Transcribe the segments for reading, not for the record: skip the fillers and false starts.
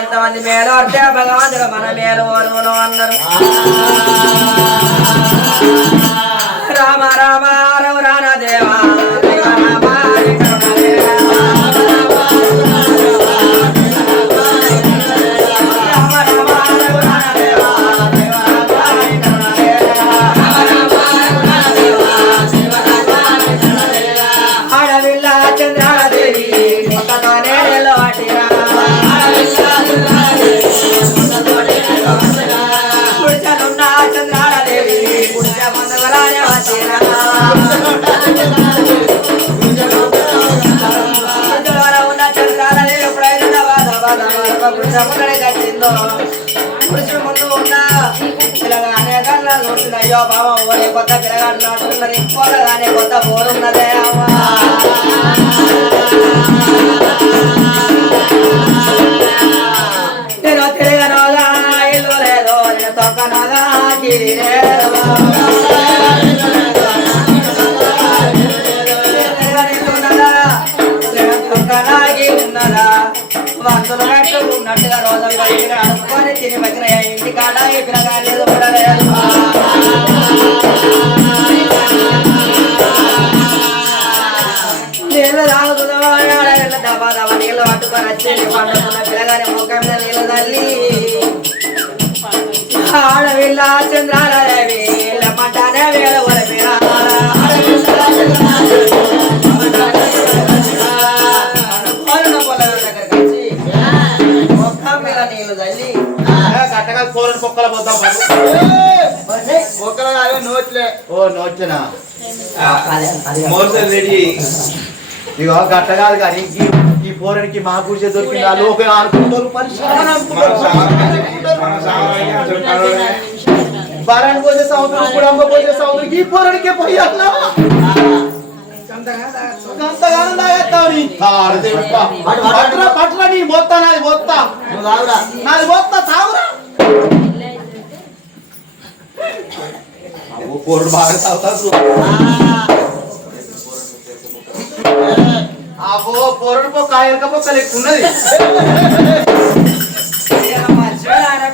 ఎంతమంది మేలు అంటే భగవంతుడు మన మేలు వరువులు అన్నారు. రామ రామ రఘురాణ దేవా ముందు ఉన్న పిల్లగానే కన్నా చూస్తున్న అయ్యో బాబా ఓరే కొత్త పిల్లగాడు నాటున్నది పోలగానే కొత్త పోరున్నదే అమ్మా నేను తిరగనోగా ఇల్లు లేదు నేను తొక్కనోగా గిరి ఉన్నదా వంతులు ఉన్నట్టుగా రోజులుగా అనుకొని తిని వచ్చిన ఇంటి కాడ పిల్లగా లేదు కూడా లేదు. నీళ్ళు తాగుతుందా దబా దబా నీళ్ళు పట్టుకొని వచ్చి పండుకున్న పిల్లగానే ముఖం మీద నీళ్ళు తల్లి ఆడవిల్ల చంద్రాల దేవి మంటానే వేల వరకు నీళ్ళు తల్లి కట్టగా కోరని కుక్కల పోతాం నోట్లే ఓ నోట్లేనా ఇగో గట్ట కాదు కానీ ఈ పోరానికి మా పూజ దొరికింది ఆ లోపల అనుకుంటారు బరాన్ని పోసే సముద్రం కుడంబ పోసే సముద్రం ఈ పోరానికే పోయాలా పట్ల నీ మొత్తా నాది మొత్తా నాది మొత్తా తావురా పోరుడు బాగా తాగుతారు అబ్బో పొరడు పొక్క ఆయనక పొక్క లెక్క ఉన్నది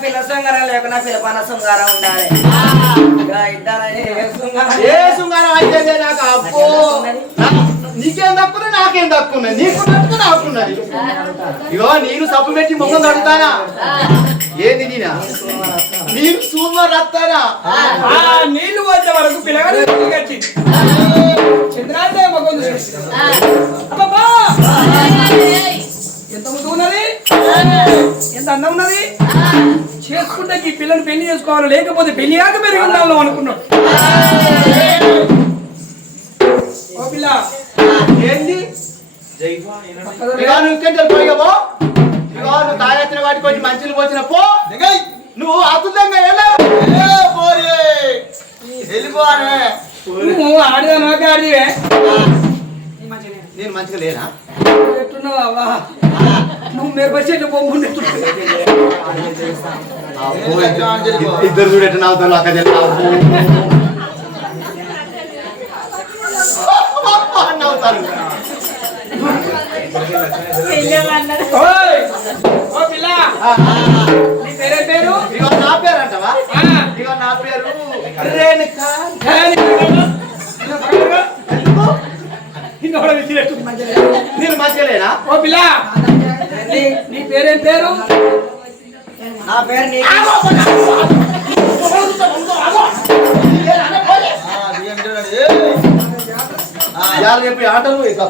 పిల్ల శృంగారం లేకుండా పిల్లపన శృంగారం ఉండాలి. ఏ శృంగారం అయితే నాకు అబ్బో నీకేం తక్కువ నాకేం తక్కువ నీకున్నట్టుగా నాకున్నది. ఇగో నేను సబ్బు పెట్టి ముఖం కడుతానా ఏంది నేనా నేను సూమర్ రత్తానా నీళ్లు వచ్చే వరకు పిల్లగాడు చంద్రాంతే ముఖం ఎంత ముద్దు ఉన్నది ఎంత అందం ఉన్నది. చేసుకుంటే ఈ పిల్లని పెళ్లి చేసుకోవాలి లేకపోతే పెళ్లి ఆక పెరిగి ఉండాలి అనుకున్నాడు. ఓ పిల్ల ఏంది నువ్వు తాగెత్తిన వాటికి కొంచెం మంచిలు పోసిన పో నువ్వు అతుల్లంగా వెళ్ళిపోవాలి. నువ్వు ఆడిదా నాకే ఆడివే నేను మంచిగా లేనా ఎట్టున్నావు అవ్వా నువ్వు మెరుపచ్చేట్లు పోకుండా ఇద్దరు చూడు ఎట్లా నవ్వుతాను అక్కడ నవ్వుతారు. నీ పేరే పేరు ఇగో నా పేరు అంటవా ఇగో నా పేరు రేణుకా. నేను మంచిగా ఓ పిల్ల నీ పేరేం పేరు నా పేరు చెప్పి ఆటలు ఇట్లా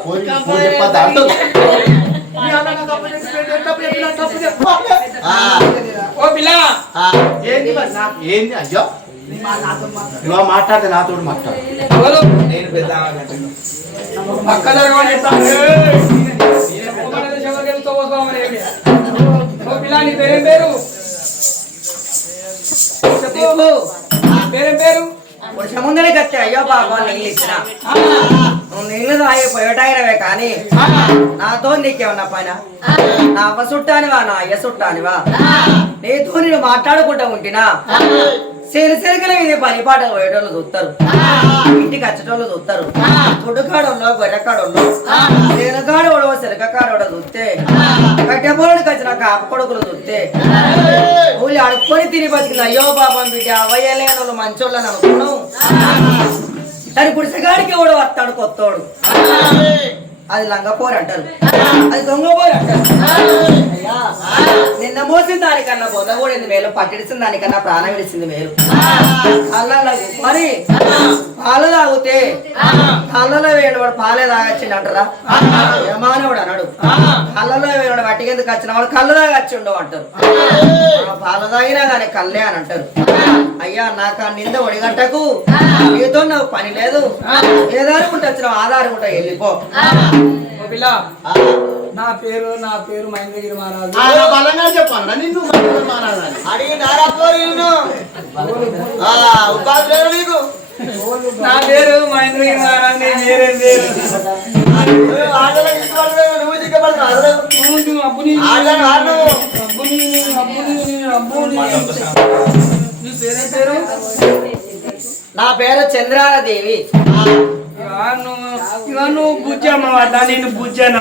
ఆటలు ఓ పిల్ల ఏంది ఏంది అయ్యో ఇవా మాట్లాడితే నాతోడు మాట్లాడు నేను పెద్ద పిల్ల నీ పేరేం పేరు పేరేం పేరు? ముందరే కచ్చా అయ్యో బాబా నీళ్ళు ఇచ్చిన నువ్వు నీళ్ళు తాగి పోయటాయినవే కానీ నాతో నీకేమన్నా పైన నా అవ్వ చుట్టానివా నా అయ్య చుట్టానివా నీతో నేను మాట్లాడుకుంటా ఉంటినా సిరిసిరికల ఇది పనిపాట పోయేటోళ్ళు చూస్తారు ఇంటికి వచ్చేటోళ్ళు చూస్తారు పుట్టుకాడోళ్ళు గొర్రెకాడోళ్ళు శనకాడోడో శనకాడోడో చూస్తే కట్టెపోలకి వచ్చిన కాప కొడుకులు చూస్తే ఊళ్ళు అడుక్కొని తిని బతికిన అయ్యో పాపం బిడ్డ అవయ్యలేని వాళ్ళు మంచోళ్ళని అనుకున్నావు దాని గుడిసెగాడికి ఎవడు వస్తాడు కొత్తోడు అది లంగపోరు అంటారు అది దొంగపోరు అంటారు అయ్యా నిన్న మోసిన దానికన్నా బొంద కూడింది మేలు పట్టిడిసిన దానికన్నా ప్రాణం విడిచింది మేలు కళ్ళల్లో మరి పాలు తాగితే కళ్ళలో వేయడు పాలే తాగచ్చిండు అంటారా యమానవుడు అన్నాడు కళ్ళలో వేయడు వట్టికెందుకు వచ్చిన వాడు కళ్ళు తాగచ్చిండు అంటారు పాలు తాగినా కానీ కళ్ళే అని అంటారు అయ్యా నాకు ఆ నింద ఒడిగంటకు నీతో నాకు పని లేదు ఏదారుకుంటూ వచ్చిన ఆధారకుంటా వెళ్ళిపో పిల్ల నా పేరు మహేంద్రగిరి మహారాజు. బలంగా చెప్పాను నిన్ను నా పేరు మహేంద్రగిరి మహారాజు. నీ పేరేం పేరు? నీ పేరేం పేరు? నా పేరు చంద్రాలదేవి. నువ్వు బుజ్జమ్మ వాట నేను బుజ్జను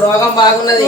రోగం బాగున్నది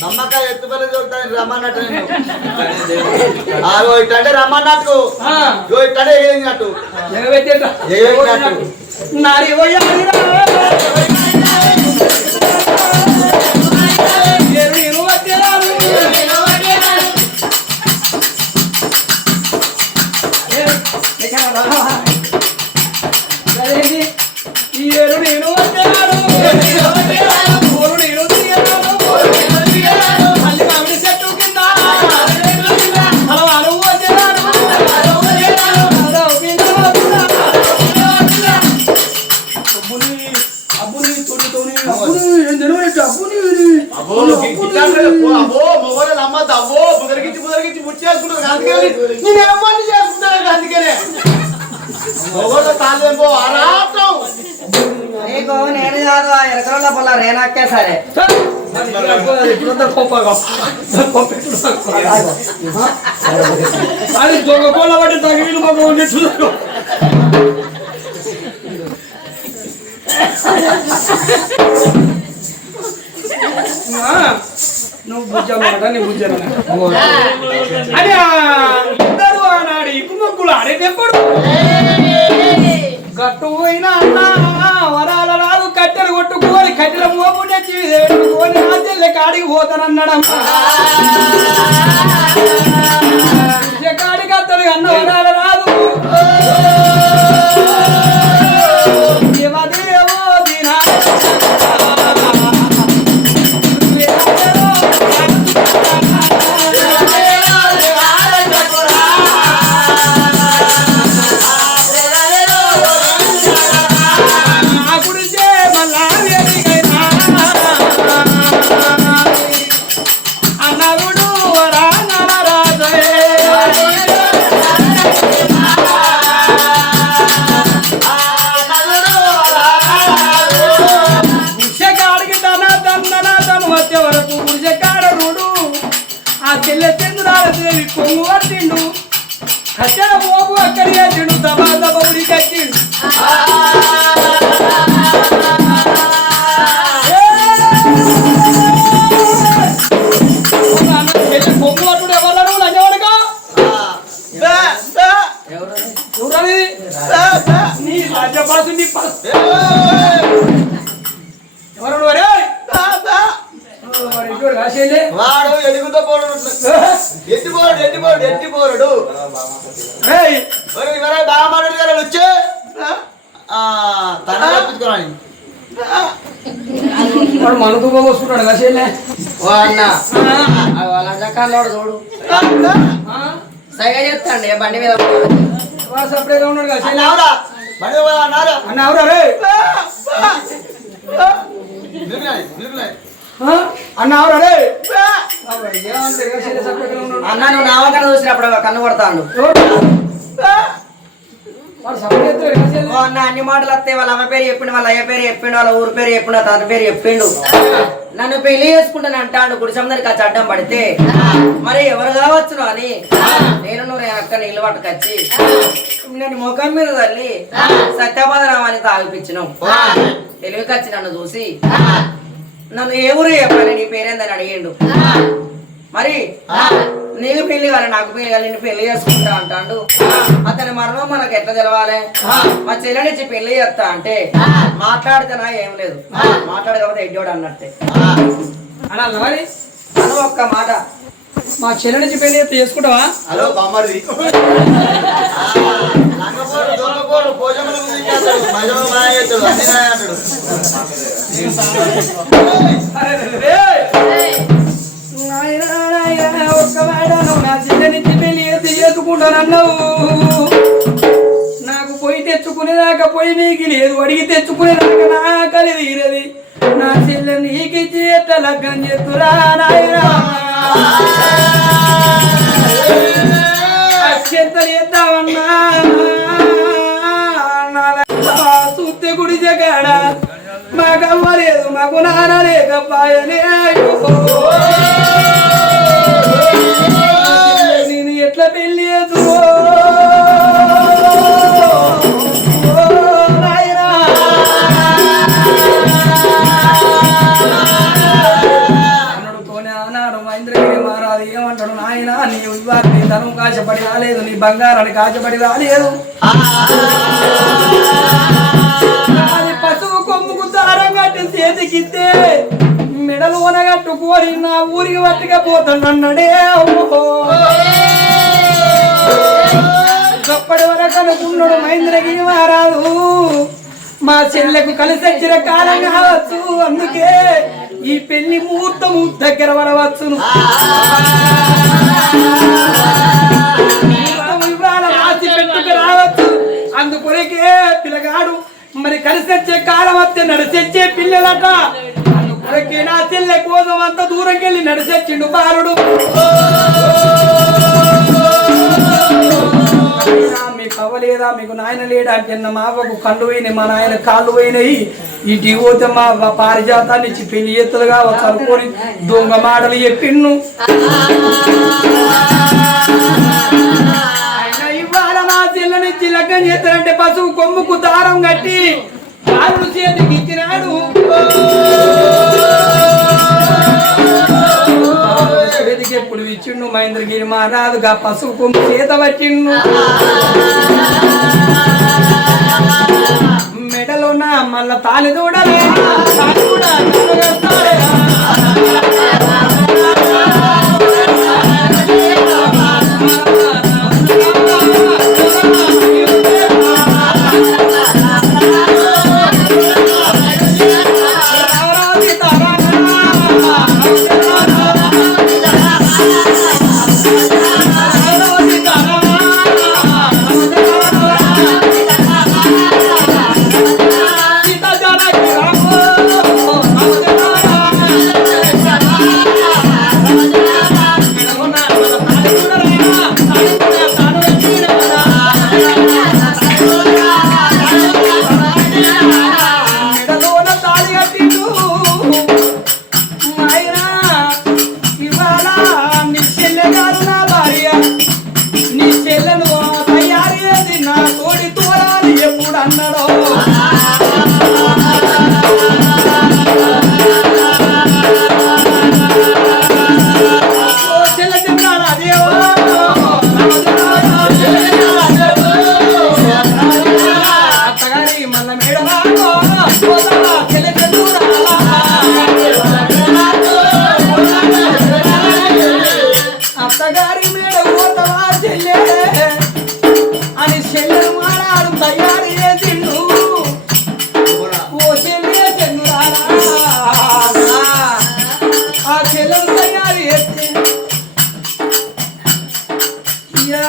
నమ్మకాయ ఎత్తుపల్లి చూడతాను రమ్మన్నట్టు ఇట్లంటే రమ్మన్నట్టు ఇట్లంటే ఏగినట్టు నారి ఈ ఏరు నేను వచ్చాను బుదరికిచ్చి ముచ్చేసుకుంటారు అందుకని నేనేమని చేసుకుంటాను అందుకనే తాలేమో ఆరాటం నీకు నేను కాదు ఆ ఎరకల పొల రేనాకే సరే అది దొంగ కోళ్ళ పట్టి తగిలి మాకు నువ్వు బుజ్జమాట నీ బుజ్జన అని పట్టు పోయినా అన్నా వరాల రాదు కట్టెలు కొట్టుకోని కట్టెల మోపు పెట్టుకొని నా చెల్లె కాడికి పోతానన్నాడు కాడికి అత్తడు అన్న వరాల రాదు దేవదేవో దీనా దేవి కొంగు పట్టిండు కట్టెల మోపు అక్కడి కట్టిండు దబా దబ ఉడి కట్టిండు కొంగు పట్టుడు ఎవరు లంజవాడుగా ఎవరని నీ రాజ్యపాసు నీ ఎవరు వాడు ఎడుగుతో పోడు ఎట్టిపోడు బాగా మాట్లాడు వచ్చే తప్పించుకోవాలి మనతో వస్తున్నాడు కాసేలే అన్న వాళ్ళ చక్కాలోడు చూడు సైగ చెప్తాండి బండి మీద సపరేట్గా ఉన్నాడు కాసేలే అన్న అవురా రే అన్న అవురా రే అన్న నువ్వు నామకన్నా చూసినప్పుడు కన్ను కొడతాడు అన్న అన్ని మాటలు వస్తే వాళ్ళ అమ్మ పేరు చెప్పిండు వాళ్ళ అయ్య పేరు చెప్పిండు వాళ్ళ ఊరు పేరు చెప్పిండు తన పేరు చెప్పిండు నన్ను పెళ్లి చేసుకుంటాను అంటాడు గుడిసందరికి వచ్చి అడ్డం పడితే మరి ఎవరు కావచ్చును అని నేను నువ్వు అక్క నీళ్ళు పట్టుకొచ్చి నేను ముఖం మీద తల్లి సత్యపాదరామాన్ని తాగిపించినావు తెలివికి వచ్చి నన్ను చూసి నన్ను ఏ ఊరు చెప్పాలి నీ పేరేందని అడిగిండు మరి నీకు పెళ్లి కావాలి నాకు పెళ్లి కావాలి నేను పెళ్లి చేసుకుంటా అంటాడు అతని మరణం మనకు ఎట్లా తెలవాలి మా చెల్లెనిచ్చి పెళ్లి చేస్తా అంటే మాట్లాడితేనా ఏం లేదు మాట్లాడకపోతే ఎడ్డోడు అన్నట్టే అన్నా మరి అను ఒక్క మాట మా చెల్లె నుంచి పెళ్లి చేస్తే చేసుకుంటావా హలో బామ్మది ఒక్కవేళ నువ్వు నా చెల్లె నుంచి పెళ్లి చేస్తే చేసుకుంటానన్నావు నాకు పొయ్యి తెచ్చుకునేదాకా పొయ్యి నీకు లేదు అడిగి తెచ్చుకునేదాకా నా ఆకలి తీరది నా చెల్లె నీకు ఇచ్చి ఎట్లా లగ్గం చేస్తురా నాయనా అక్షంతలు చేద్దామన్నా సుత్తి గుడి జగాడ మాకు అవ్వలేదు మాకు నాన్న లేకపాయనే నేను ఎట్లా పెళ్లి చేసు ఏమంటాడు నాయన నీ వివాహాన్ని ధనం కాశపడి రాలేదు నీ బంగారాన్ని కాశపడి రాలేదు పశువు కొమ్ముకు దారం కట్టి చేతికిస్తే మెడలు వనగట్టుకోని నా ఊరికి పట్టుగా పోతాడన్నాడే గప్పటి వరకు అనుకున్నాడు మహేంద్రగిరి మహారాజు మా చెల్లెకు కలిసి వచ్చిన కాలం కావచ్చు అందుకే ఈ పెళ్లి ముహూర్తము దగ్గర పడవచ్చును రాసి పెట్టుకు రావచ్చు అందుకొరకే పిల్లగాడు మరి కలిసి వచ్చే కాలం వస్తే నడిచొచ్చే పిల్లలట అందుకొరకే నా చెల్లె కోసం అంత దూరంకి వెళ్ళి నడిచొచ్చిండు బాలుడు మీకు అవ్వలేదా మీకు నాయన లేడా అంటే మా అవ్వకు కళ్ళు పోయినాయి మా నాయన కాళ్ళు పోయినాయి ఇంటికి పోతే మా పారిజాతాన్ని ఇచ్చి పెళ్లి ఎత్తులుగా చదువుకొని దొంగ మాటలు చెప్పిండు ఆయన ఇవాళ మా చెల్లెనిచ్చి లగ్గం చేస్తారంటే పశువు కొమ్ముకు దారం కట్టి కాళ్ళు చేతికి ఇచ్చినాడు ఎప్పుడు ఇచ్చిండు మహేంద్రగిరి మహారాజుగా పశువు కొమ్ము చేత పట్టిండు మెడలో నా మళ్ళా తాలి చూడలే తాలి కూడా కడగడతాడే.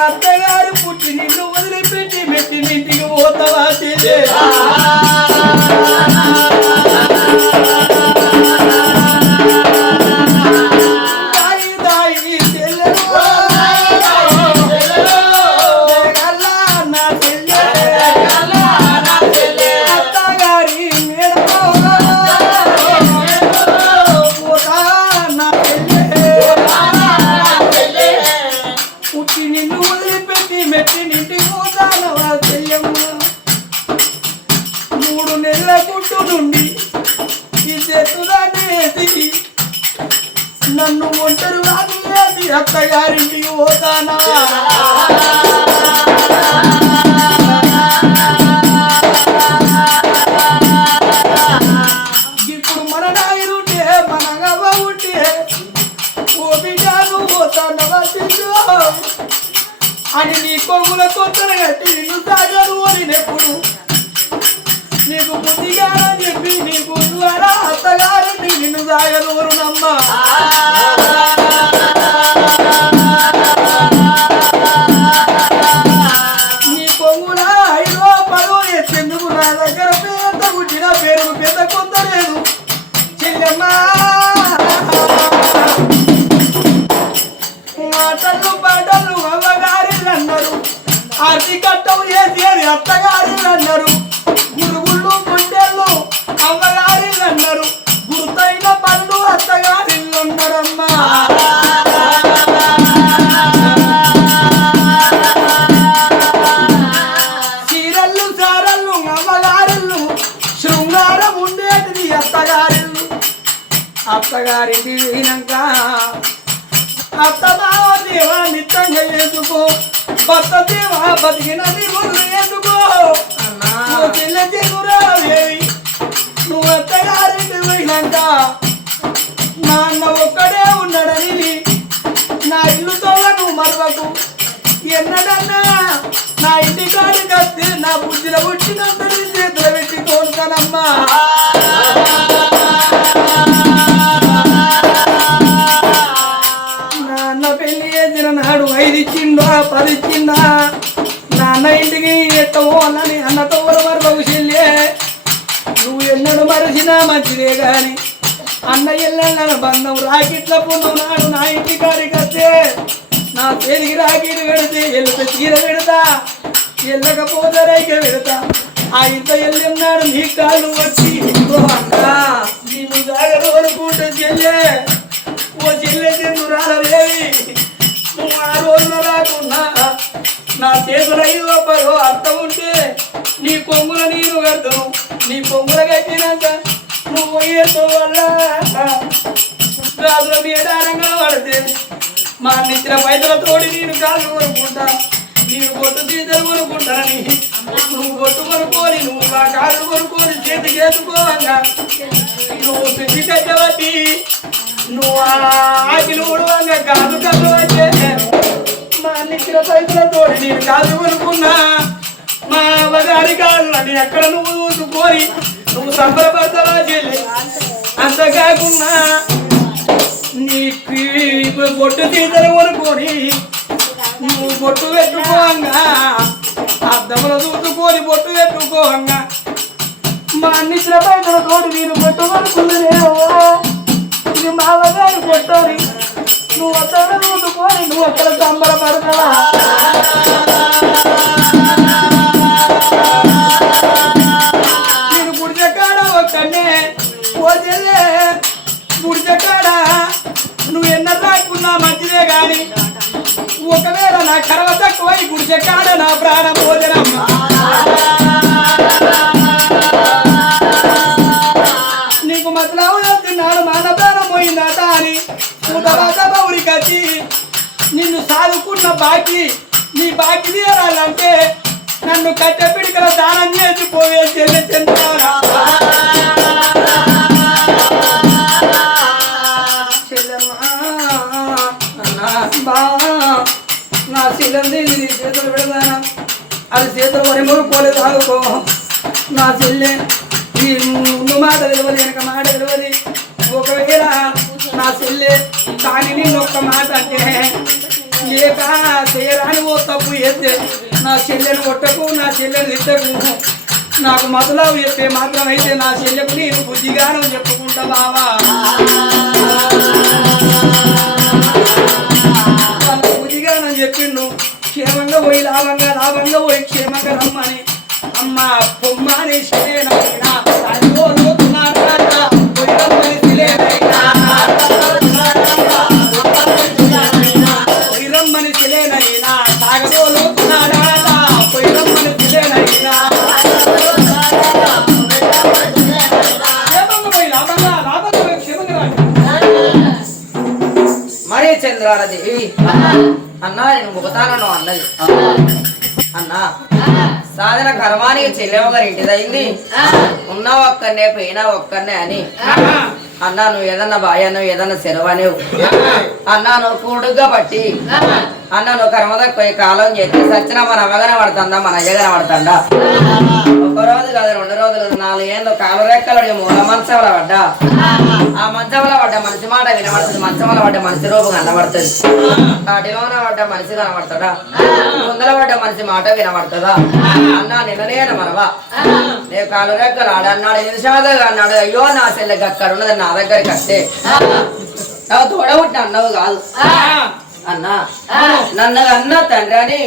అత్తగారు పుట్టి నిన్ను వదిలిపెట్టి మెట్టినింటికి పోతావా చెల్లె. నన్ను ఒంటరి వాడి అత్తగారింటికి పోతానా. ఇప్పుడు మన నాయనుంటే మన గవ్వ ఉంటే ఓ బిడ్డను పోతానవా అని నీ కొమ్ముల కొత్తలు కట్టి నిన్ను తాగను అనినప్పుడు నీకు బుద్ధిగా చెప్పి నీకు ద్వారా అత్తగారిని నిన్ను తాగనమ్మా. నీ కొమ్ముల 5 10 ఎత్తెందుకు నా దగ్గర పెద్ద గుడ్డిన పేరు పెద్ద కొంత లేదు చెల్లెమ్మా. మాటలు పాటలు అవ్వగారిలు అన్నారు, ఆర్తి కట్టం చేసేది అత్తగారిలు అన్నారు, గురుగుళ్ళు గుండెళ్ళు అవ్వగారిలు అన్నారు, గుర్తైన పళ్ళు అత్తగారిలు అన్నారమ్మా. చీరళ్ళు సారళ్ళు అవ్వగారిళ్ళు, శృంగారం ఉండేటిది అత్తగారిళ్ళు. అత్తగారింటి పోయినాక అత్త బావ దేవా నిత్యంగా చేసుకో, కొత్త దేవా బతికినది ముందు ఎందుకో. చెల్లె చెగురావేవి నువ్వు అత్తగారింటి పోయినాక నా అన్న ఒక్కడే ఉన్నాడని నా ఇల్లుతో నువ్వు మరవకు. ఎన్నడన్నా నా ఇంటి కాడికి వస్తే నా బుద్ధిలో పుట్టినంత నీ చేతులు పెట్టి తోలుతానమ్మా. నాన్న పెళ్లి చేసిన నాడు 5 ఇచ్చిండా 10 ఇచ్చిండా నాన్న ఇంటికి ఎట్టవో అన్నని అన్నతో మరొక చెల్లె. నువ్వు ఎన్నడు మరచినా మంచిదే గాని అన్న ఎల్లన్న బంధం రాకెట్ల పొందు నాడు నా ఇంటి కాడికి వస్తే నా చేతికి రాకెట్ పెడితే ఎల్లుక చీర పెడతా, ఎల్లకపోతే రైక పెడతా. ఆ ఇంత ఎల్లున్నాడు నీ కాళ్ళు వచ్చి అన్నా నేను జాగ్రత్త అనుకుంటే చెల్లె. ఓ చెల్లె చెందు రాలేవి నువ్వు ఆ రోజున రాకున్నా నా చేతుల 5 10 అర్థం ఉంటే నీ కొమ్ముల నీరు కడతాను. నీ కొమ్ముల కట్టినాక నువ్వు పోయేతో వల్ల గాజుల మేడారంగా పడితే మా నిచ్చిన పైసలతోటి నేను కాళ్ళు కొనుక్కుంటా. నేను బొట్టు తీద్దరు కొనుక్కుంటానని నువ్వు బొట్టు కొనుక్కోని నువ్వు ఆ కాళ్ళు కొనుక్కోని చేతికి వేసుకోవంగా నువ్వు శుద్ధి కట్టబట్టి నువ్వు ఆకిలు ఊడవంగా కాదు కట్టబట్టే మా అన్నిచ్చిన పైసలతో నేను కాదు కొనుక్కున్నా మా అవ్వగారి కాళ్ళు నేను ఎక్కడ నువ్వు చూసుకొని నువ్వు సంబరపడతావా చెల్లి అంతకాకున్నా నీకు బొట్టు తీద్దరు కొనుక్కొని నువ్వు బొట్టు పెట్టుకోంగా అద్దములు చూసుకొని బొట్టు పెట్టుకోంగా మా అన్నిచ్చిన పైసలతో నేను బొట్టు కొనుక్కున్నానేమో ఇది మావగారి కొట్టాలి నువ్వు అక్కడ చూసుకొని నువ్వు అక్కడ సంబరపడతావా నేను గుడిచకాడ ఒక్కనే పోజలే గుడిచకాడ నువ్వు ఎన్న రాకున్నా మంచిదే గాని ఒకవేళ నా కరవ తక్కువ గుడిచకాడ నా ప్రాణం పోజనమ్మా నీకు మతలావు వెళ్తున్నాడు మాన ప్రాణం పోయిందట అని తర్వాత ఊరికి వచ్చి నిన్ను సాదుకున్న బాకీ నీ బాకీ తీరాలంటే నన్ను కట్టె పిడికల దానం చేసి పోయే చెల్లి చెందారా నా చెల్లెంది నీ చేతులు పెడతానా అది చేతులు వరిమూరు పోలేదు ఆదుకో నా చెల్లె ఈ ముందు మాట తెలియదు వెనక మాట తెలియదు ఒకవేళ నా చెల్లె కానీ నేను ఒక్క మాట అంటే లేక చేయరాని ఓ తప్పు చేస్తే నా చెల్లెని కొట్టకు నా చెల్లెని తిట్టకు నాకు మతలావు చెప్పే మాత్రం అయితే నా చెల్లెకు నేను బుద్ధిగానం చెప్పుకుంటా బావా బుద్ధిగానం చెప్పిండు క్షేమంగా పోయి లాభంగా పోయి క్షేమంగా రమ్మని అమ్మ పొమ్మని శరేనైనా పొయ్యమ్మని శిలేనైనా తాగదోలుతున్నాడా పొయ్యమ్మని శిలేనైనా మరి చంద్రాలదేవి అన్నా నేను ముఖతానను అన్నది అన్నా సాధన కర్మానికి చెల్లెమ్మ గారి ఇంటిదైంది ఉన్నా ఒక్కనే పోయినా ఒక్కనే అని అన్నా నువ్వు ఏదన్నా బాయను ఏదన్నా సెలవను అన్నా నువ్వు కూడుగా పట్టి అన్నా నువ్వు కర్మదకు పోయి కాలం చేస్తే సచ్చినా మన అమ్మగానే పడుతుందా మన అయ్యగానే పడుతుందా ఒక రోజు కాదు 2 రోజులు 4 ఏళ్ళు కాలు రెక్కలు మూల మంచంలో పడ్డా ఆ మంచంలో పడ్డ మనిషి మాట వినబడుతుంది మంచంలో పడ్డ మనిషి రూపం కనబడుతుంది కాటిలోన పడ్డ మనిషి కనబడుతుందా ముందర పడ్డ మనిషి మాట వినబడుతుందా అన్నా నిన్ననేను మనవా నేను కాలు రెక్కలు ఆడన్నాడు నిమిషాలుగా అన్నాడు అయ్యో నా చెల్లెకి అక్కడ ఉన్నది నా దగ్గరికి వస్తే నాకు తోడబుట్టిన అన్నవు కాదు అన్నా నన్ను అన్న తండ్రి అని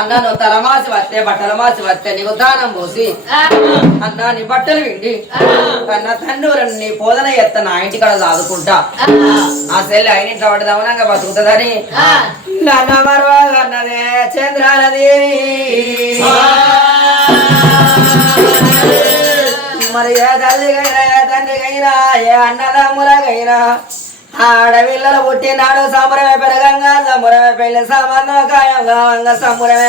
అన్నా నువ్వు తలమాసి వస్తే బట్టల మాసి వస్తే నీకు దానం పోసి అన్నా నీ బట్టలు విండి అన్న తండ్రి నీ పోదన ఎత్త నా ఇంటికాడ దాదుకుంటా ఆ సెల్లి అయినింట్లో పడదామనంగా బతుకుతుందని నన్న మరవగా అన్నదే చంద్రాలదేవి మరి ఏ తల్లికైనా ఏ తండ్రికైనా ఏ అన్నదమ్ములకైనా ఆడపిల్లలు పుట్టినాడు సంబరమే పెరగంగా సంబరమే పెళ్లి సంబంధం ఖాయంగా వంగ సంబరమే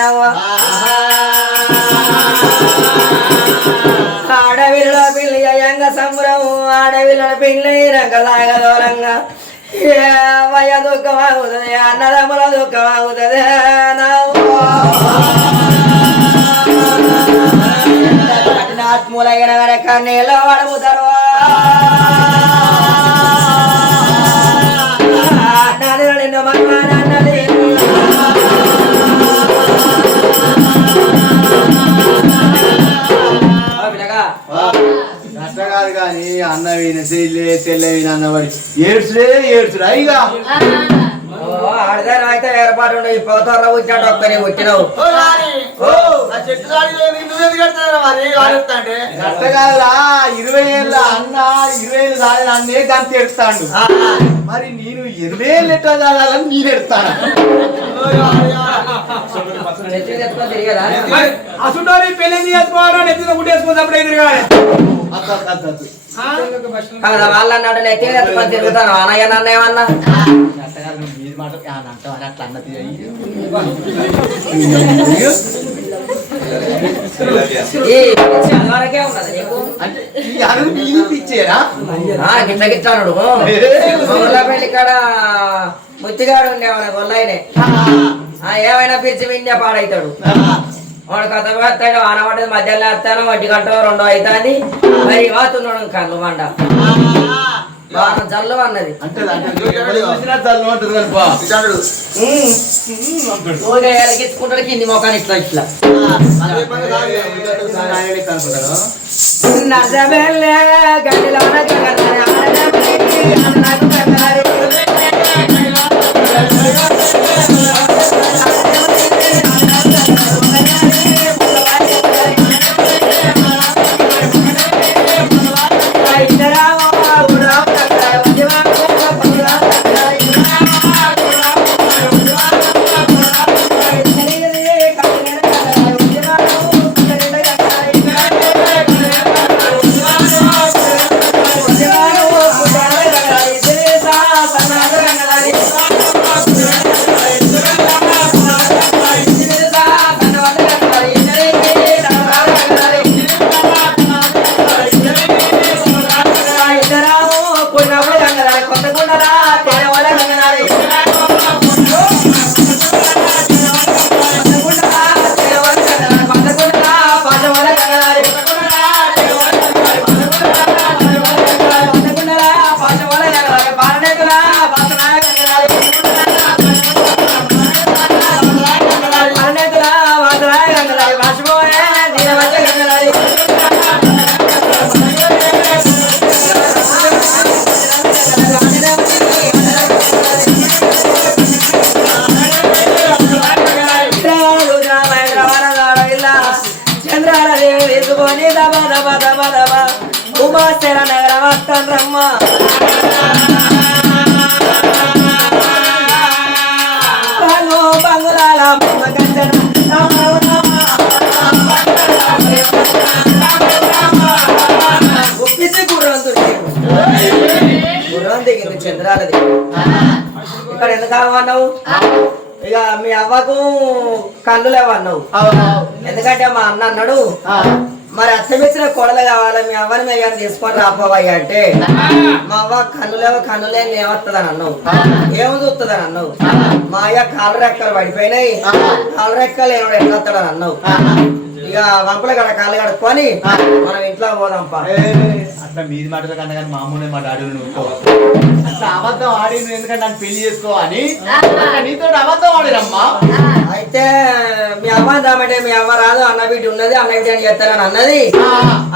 ఆడపిల్లల పెళ్లి అయ్యంగా సంబరము ఆడపిల్లల పెళ్లి రంగదాగదోరంగా వయ దుఃఖమాగుతుంది అన్నదమ్ముల దుఃఖమాగుతుంది కఠినాత్ములైన కనుక కన్నీళ్ళు అడుగుతారు నిన్ను మన్నది అట్లా కాదు కానీ అన్న వీణ చెల్లె వీణ అన్నవాడి ఏడ్చుడే అయిగా ఆడదాని అయితే ఏర్పాటు ఉండవు ఈ పోతారా వచ్చాడు ఒక్కనే వచ్చినావు అట్ట కాదురా 20 ఏళ్ళ అన్న 20 ఏళ్ళు దాని అన్నే గంత ఎడతాడు మరి నేను 20 ఏళ్ళు ఎట్లా తాగాలని నేను ఎడతాను అసుంటోని పెళ్లి చేసుకోవడం నెత్తిన గుడ్డేసుకున్నప్పుడు ఎదురుగానే వాళ్ళ అన్నాడు నెత్తి ఎత్తుకొని తిరుగుతాను అనయ్య నన్ను ఏమన్నా మీది మాట అంటావు అని అట్లా అన్నది అంటే ఈ అరుగు మీది పిచ్చేరా గిట్ల గిట్లాడు పెళ్లి కాడ ముత్తిగాడు ఉండేవాడు గొల్లైనే ఏమైనా పిచ్చి వింటే పాడైతాడు వాడు కథ వేస్తాడు ఆనబడ్డది మధ్యలో వేస్తాను 1 గంట 2 అవుతుంది మరి వాతున్నాడు కళ్ళు మండ బాగా జల్లు అన్నది ఎలిగించుకుంటాడు కింది మొఖాన్ని ఇట్లా ఇట్లా ఉమాశర నగరం వస్తానమ్మ బంగుళాల ఒప్పిసి గుర్రం దిగింది చంద్రాలది ఇక్కడ ఎందుకు అన్నావు ఇక మీ అవ్వకు కళ్ళు లేవన్నావు ఎందుకంటే మా అన్న అన్నాడు మరి అత్తమిచ్చిన కొడలు కావాలి మీ అవ్వని మేము తీసుకొని రాపోవయ్యా అంటే మా అవ్వ కన్నులేని ఏమొస్తుందని అన్నావు ఏమో చూస్తుందని అన్నావు మా అయ్య కాళ్ళు రెక్కలు పడిపోయినాయి కాళ్ళు రెక్కలు ఏమో ఎట్లా వస్తాడని అన్నావు ఇక వంపల గడ కాళ్ళు కడుక్కొని మనం ఇంట్లో పోదాంపా అట్లా మీది మాటలు కన్నా కానీ మామూలు మాట ఆడి నువ్వు అట్లా అబద్ధం ఆడి నువ్వు ఎందుకంటే నన్ను పెళ్లి చేసుకోవాలి నీతో అబద్ధం ఆడిరమ్మా అయితే మీ అవ్వ దామంటే మీ అవ్వ రాదు అన్న బిడ్డ ఉన్నది అన్న బిడ్డ అని చెప్తారని అన్నది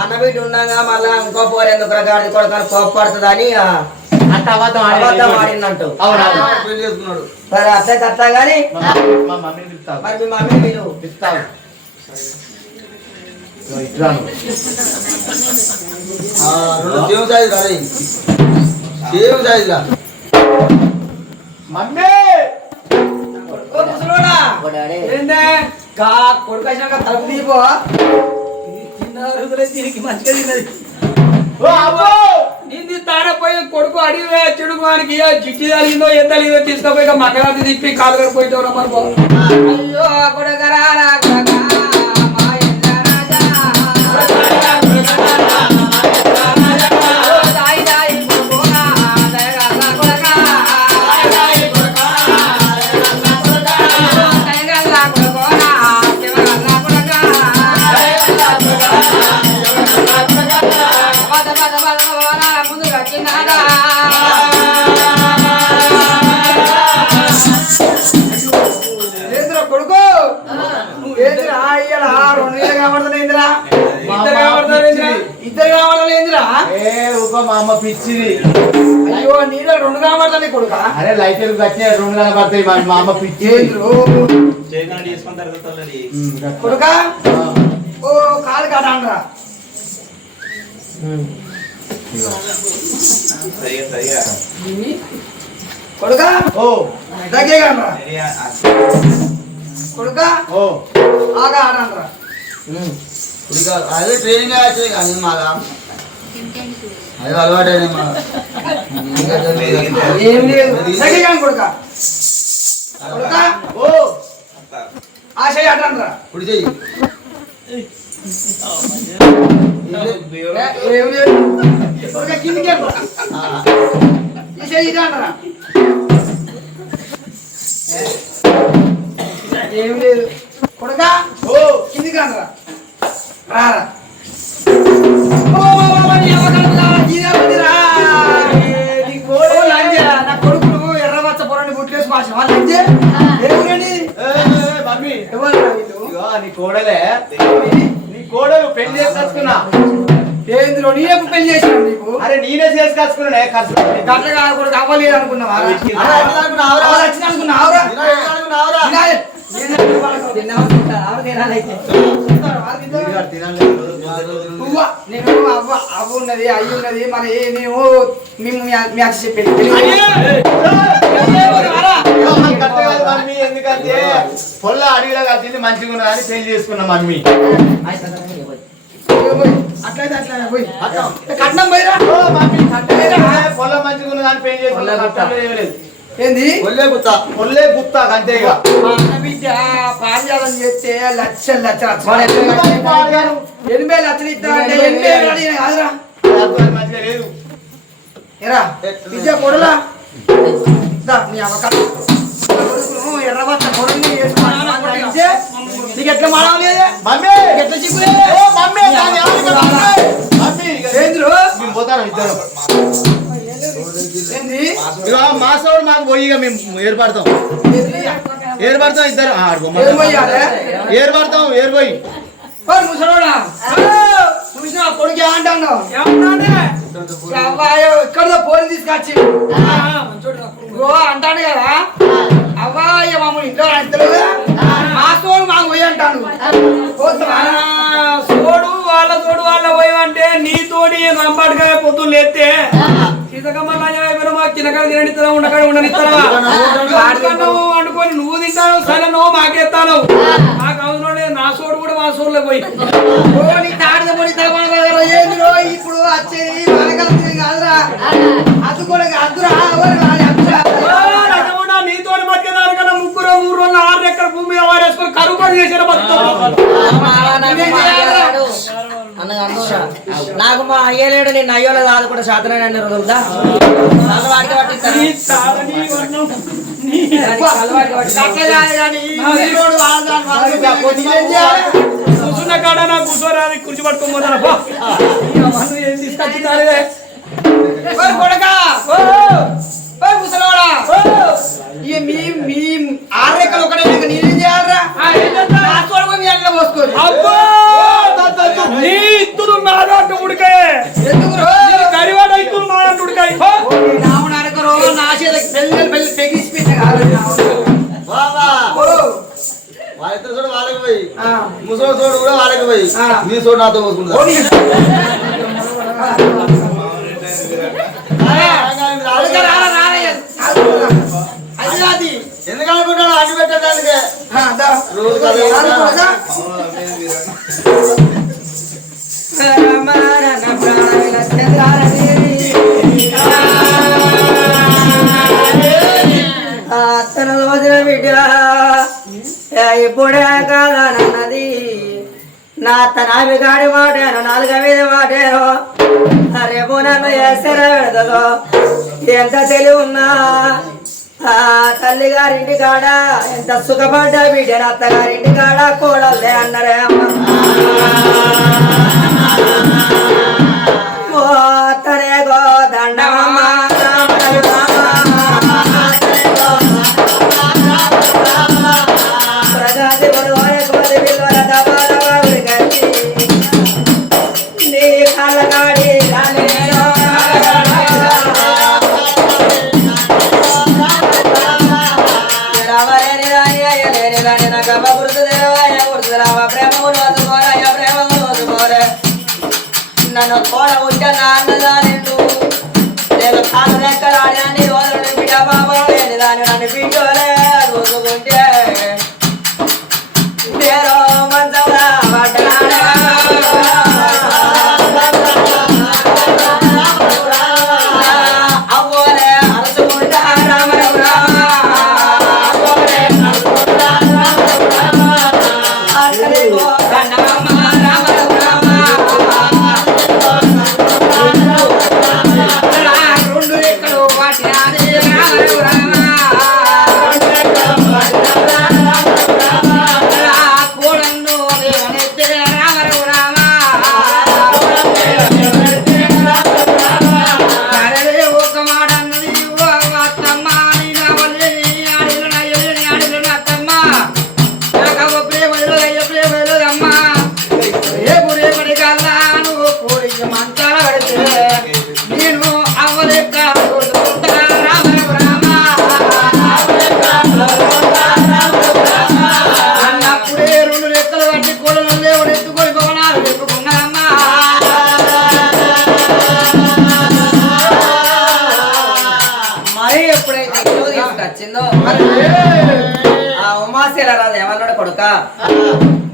అన్న బిడ్డ ఉన్నాగా మళ్ళా ఇంకో పోరు ఎందుకు గాడి కొడుకొని కోపడుతుంది అని అంటే అబద్ధం ఆడినట్టు సరే అట్లే కట్టా గాని మా మమ్మీని పిలుస్తావు మరి మీ మమ్మీ మీరు పిలుస్తావు మమ్మీ కొడుకు వచ్చినాక తలుపు తీపో దీనికి మంచిగా తిన్నది నింది తాడపోయి కొడుకు అడిగి చెడుకోనికి చిట్టి తగిలిందో ఎంత తగిలిందో తీసుకుపోయి మకరాది తిప్పి కాలు కడిపోయితే అయ్యో కొడుకరారా కొడుకు ఇద్దరు కావడలేదురా మా అమ్మ పిచ్చిది అయ్యో నీళ్ళు 2 కనబడతాయి కొడుక అరే లైట్ కట్టిన 2 కనబడతాయి మా అమ్మ పిచ్చి కొడుక ఓ కాలు కట్టండ్రా కొడుక ఓ దగ్గే కనరా కొడుక ఓ ఆగా ఆడండ్రా అదే ట్రైనింగ్ వచ్చేది కానీ మాదా అది అలవాటైన ఏం లేదు సరిగా కొడుక కొడుక ఓ ఆశయ అటండ్రా ఇప్పుడు చెయ్యి ఏం లేదు కొడుక కిందికి ఈ చెయ్యి ఇటండ్రా ఏం లేదు కొడుక ఓ కిందికి రండ్రా రారా నా కొడుకులు ఎర్రవచ్చ పొరని గుట్లేసి మాసం నీ కోడలే నీ కోడలు పెళ్లి చేసి కలుసుకున్నా ఏంద్రో నీ ఎప్పుడు పెళ్లి చేసినా నీకు అరే నేనే చేసి కలుసుకున్నా గట్ల కొడుకు అవ్వలేదు అనుకున్నావా నేను అవ్వ ఉన్నది అయ్యి ఉన్నది మరి మేము మేము చెప్పేది ఎందుకంటే పొల్ల అడవిలో కలిసి మంచిగా ఉన్నా అని పెళ్లి చేసుకున్నాం మమ్మీ అట్లయితే అట్లా పోయి కట్నం పోయిరా పొల్ల మంచిగా ఉన్నా అని పెళ్లి చేసుకున్నాం ఏంది పొల్లే గుత్తా అంతేగా బిడ్డ పారిజాతం చేస్తే లక్షలు లక్షలు 80 లక్షలు ఇస్తా అంటే 80 కాదురా మంచిగా లేదు ఎరా బిడ్డ కొడలా నీ అవకాశం ఎర్రబట్ట కొడుకుని వేసుకుంటే నీకు ఎట్లా మాడవలేదు మమ్మీ ఎట్లా చిక్కులేదు ఏంద్రు పోతాను ఇద్దరు మాసోడు మాకు పోయి మేము ఏర్పడతాం ఇద్దరు ఏర్పడతాం ముసలోడా చూసినా కొడుకు ఏమంటాను ఎక్కడో పోలి తీసుకొచ్చి అంటాను కదా అవ్వాయ్య మమ్మల్ని ఇంట్లో అంటలేదు మా సోడు మాకు పోయి అంటాను సోడు వాళ్ళ పోయి అంటే నీ తోడి రంపాడుగా పొద్దున్న లేస్తే చిన్నకాడ తినడిస్తాను ఉండకాడ ఉండనిస్తావా అనుకోని నువ్వు తింటాను సరే నువ్వు మాకేస్తాను నాకు అవసరం నా సోడు కూడా మా సోడులో పోయి ఇప్పుడు వచ్చేది కాదురా అది కూడా అద్దురా నీతో బతికేదానికన్నా 3 రోజులు 6 ఎకరాల భూమి మీద వారేసుకొని కరువు పని చేసిన నాకు మా అయ్యలేడు నేను అయ్యోలో కాదు కూడా శాతనని రోజులుదా వాడికి పట్టిస్తాను కూర్చున్న కాడ నా కూర్చోరాది కుర్చీ పట్టుకొని పోతాను ఏం తీసుకొచ్చిందారే ముసలోడా మీ 6 ఎకరాలు ఒకటే నేనేం చేయాలరా పోసుకోరు నీ ఇత్తులు నాదంట ఉడికాయ కరివాడ ఇత్తులు నాదంట ఉడికాయ నా చేతికి పెళ్లి పెగిసిపోయింది వాళ్ళిద్దరు చూడు వాళ్ళకి పోయి ముసలి చూడు కూడా వాళ్ళకి పోయి నీ చూడు నాతో పోసుకుంటా ఎందుకు అనుకుంటాడు అడ్డు పెట్టడానికి తన రోజున బిడ్డ ఇప్పుడే కాదన్నది నా తనాభి గాడి మాటేను 4 మాటేను రేపు నన్ను ఎసర పెడతాదో ఎంత తెలివి ఉన్నా తల్లి గారింటి కాడ ఎంత సుఖపడ్డా బిడ్డ అత్తగారింటి కాడ కోడలే అన్నారే అమ్మ తనే గో దండమ్మ ప్రజాతి కోటి పిల్లల నీ కళ్ళ కాడి నన్ను తోడ ఉంటే నాన్నదానిండు నేను కాలు రెక్కలాడని రోజులు బిడ్డ బాబా లేని దాన్ని నన్ను బిడ్డలే చూసుకుంటే పేరో మంచంలా పడ్డా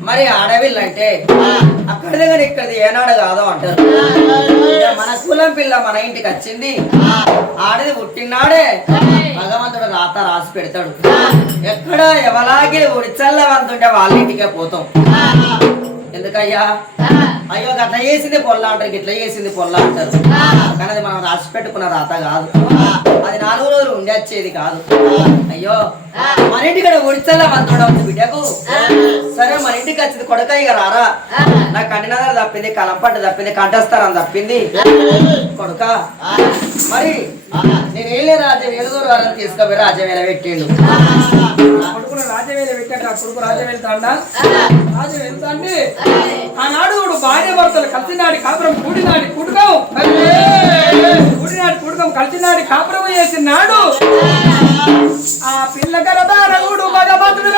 మరి ఆడవిల్లంటే అక్కడిదే కానీ ఇక్కడిది ఏనాడు కాదో అంటారు. మన కులం పిల్ల మన ఇంటికి వచ్చింది, ఆడది పుట్టినాడే భగవంతుడు రాత రాసి పెడతాడు. ఎక్కడ ఎవలాగే ఉడిచల్లవంతుంటే వాళ్ళ ఇంటికే పోతాం. ఎందుకయ్యా? అయ్యో గట్లా చేసింది పొల్ల అంటారు, గిట్లా చేసింది పొల్ల అంటారు. కానీ అది మనం రాసి పెట్టుకున్న రాత కాదు, అది 4 రోజులు ఉండి వచ్చేది కాదు. అయ్యో మన ఇంటికి ఉడిచల్ల వంతుడు బిడ్డకు. సరే మన ఇంటికి వచ్చింది కొడుకయ్య రారా, నాకు కంటినగర తప్పింది, కలంపట్టు తప్పింది, కంఠస్థానం తప్పింది కొడుక. మరి నేనేం లేదు రాజ్యం ఏడుగురు వారిని తీసుకుపోయి రాజ్యం ఎలా పెట్టిండు. కొడుకును రాజవేల పెట్టాడు. ఆ కొడుకు రాజ్యం వెళ్తాడా? రాజ్యం వెళ్తాండి. ఆనాడు భార్య భర్తలు కలిసినాడి కాపురం కూడినాడి కుడుకం కలిసినాడి కాపురం చేసినాడు. ఆ పిల్ల గరదారగుడు భగవంతుడు